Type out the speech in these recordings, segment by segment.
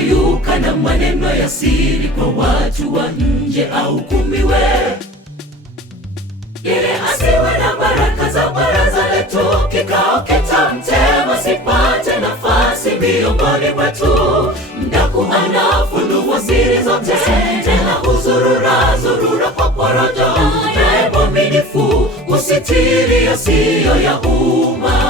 kupayuka na maneno ya siri kwa watu wa nje ahukumiwe. Ili asiwe na baraka za baraza letu, kikao kitamtema, sipate nafasi miongoni mwetu. Mdaku anafunua siri zote, tena huzurura kwa porojo. Naye mwaminifu husitiri yasiyo ya umma,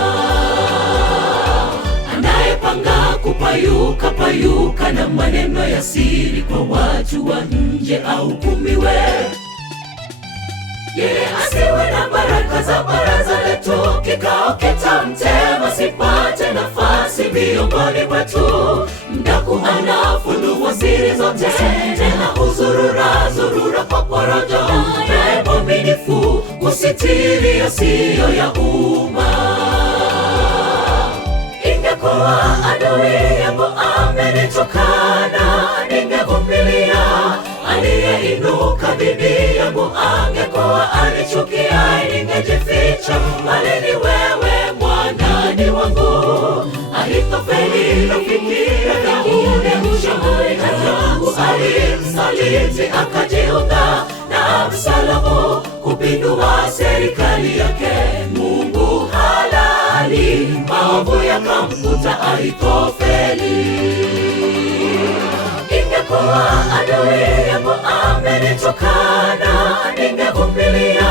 anayepanga kupayuka na maneno ya siri kwa watu wa nje ahukumiwe. Yeye asiwe na baraka za baraza letu, kikao kitamtema, sipate nafasi miongoni mwetu. Mdaku anafunua siri zote, tena huzurura kwa porojo. Naye mwaminifu husitiri yasiyo ya umma. Ingekuwa adui yangu amenitukana, ningevumilia. Aliyeinuka dhidi yangu angekuwa anichukia, ningejificha. Bali ni wewe mwandani wangu, Ahithofeli rafiki Daudi, mshauri yangu. Alimsaliti akajiunga na Absalomu kupindua serikali yake. Mungu halali, maovu yakamkuta Ahithofeli. Ingekuwa adui yangu amenitukana, ningevumilia.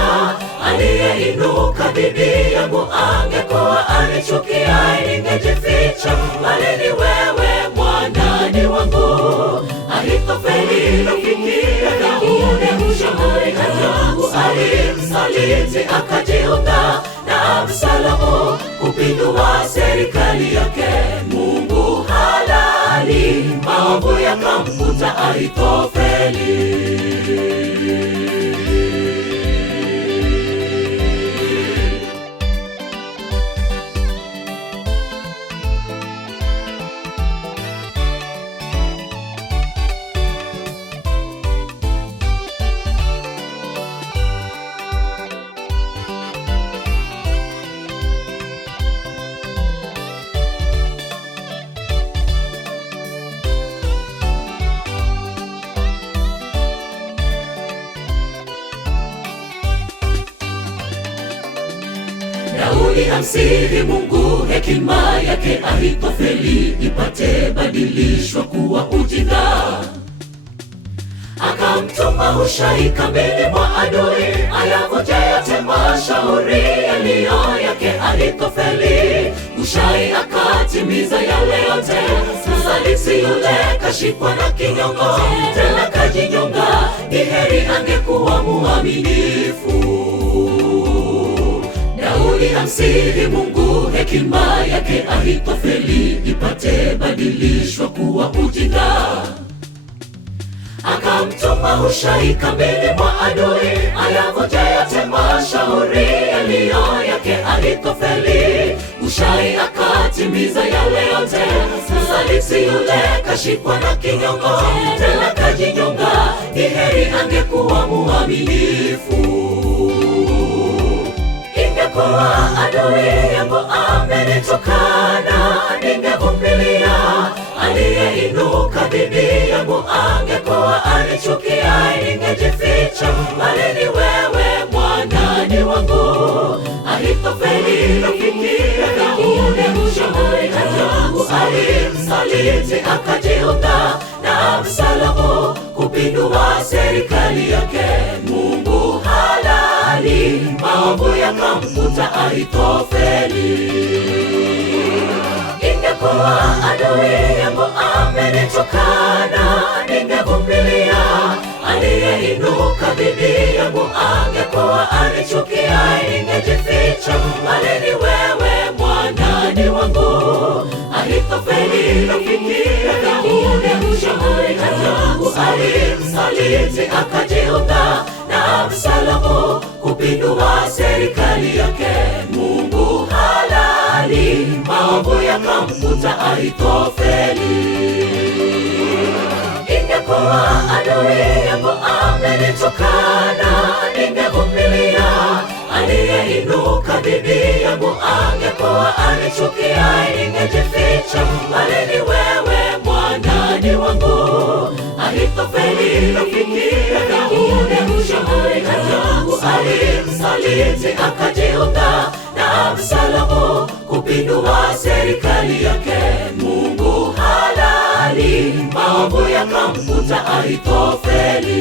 Aliyeinuka dhidi yangu angekuwa anichukia, ningejificha. Bali ni wewe mwandani wangu, Ahithofeli rafiki Daudi, mshauri yangu. Alimsaliti akajiunga na Absalomu kupindua serikali yake. Mungu halali, maovu yakamkuta Ahithofeli. Daudi amsihi Mungu, hekima yake Ahithofeli ipate badilishwa kuwa ujinga. Akamtuma Hushai kambini mwa adui, ayavunje yote mashauri yaliyo yake Ahithofeli. Hushai akatimiza yale yote. Msaliti yule kashikwa na kinyongo, tena kajinyonga. Ni heri angekuwa muaminifu. Daudi amsihi Mungu, hekima yake Ahithofeli ipate badilishwa kuwa ujinga. Akamtuma Hushai kambini mwa adui, ayavunje yote mashauri yaliyo yake Ahithofeli. Hushai akatimiza yale yote. Msaliti yule kashikwa na kinyongo, tena kajinyonga. Ni heri angekuwa muaminifu. Ingekuwa adui yangu amenitukana, ningevumilia. Aliyeinuka dhidi yangu angekuwa anichukia, ningejificha. Bali ni wewe mwandani wangu, Ahithofeli rafiki Daudi, mshauri yangu. Alimsaliti akajiunga na Absalomu kupindua serikali yake. Mungu halali, maovu yakamkuta Ahithofeli. Ingekuwa adui yangu amenitukana, ningevumilia. Aliyeinuka dhidi yangu angekuwa anichukia, ningejificha. Bali ni wewe mwandani wangu, Ahithofeli rafiki Daudi, mshauri yangu. Alimsaliti akajiunga na Absalomu kupindua serikali yake. Mungu halali, maovu yakamkuta Ahithofeli. Ingekuwa adui yangu amenitukana, ningevumilia. Aliyeinuka dhidi yangu angekuwa anichukia, ningejificha. Bali ni wewe mwandani ni wangu. Ahithofeli rafiki ya Daudi, mshauri ajabu, alimsaliti akajiunga na Absalomu kupindua serikali yake. Mungu halali, maovu yakamkuta Ahithofeli.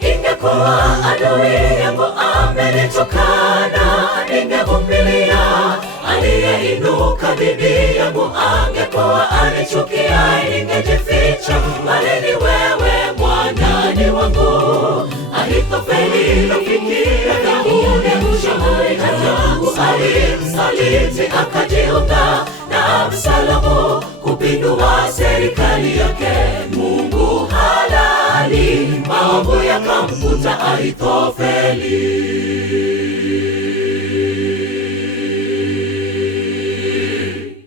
Ingekuwa adui yangu amenitukana, ningevumilia. Aliyeinuka dhidi yangu angekuwa anichukia, ningejificha. Bali ni wewe mwandani wangu. Ahithofeli rafiki ya Daudi, mshauri ajabu, alimsaliti akajiunga na Absalomu kupindua serikali yake. Mungu halali, maovu yakamkuta Ahithofeli.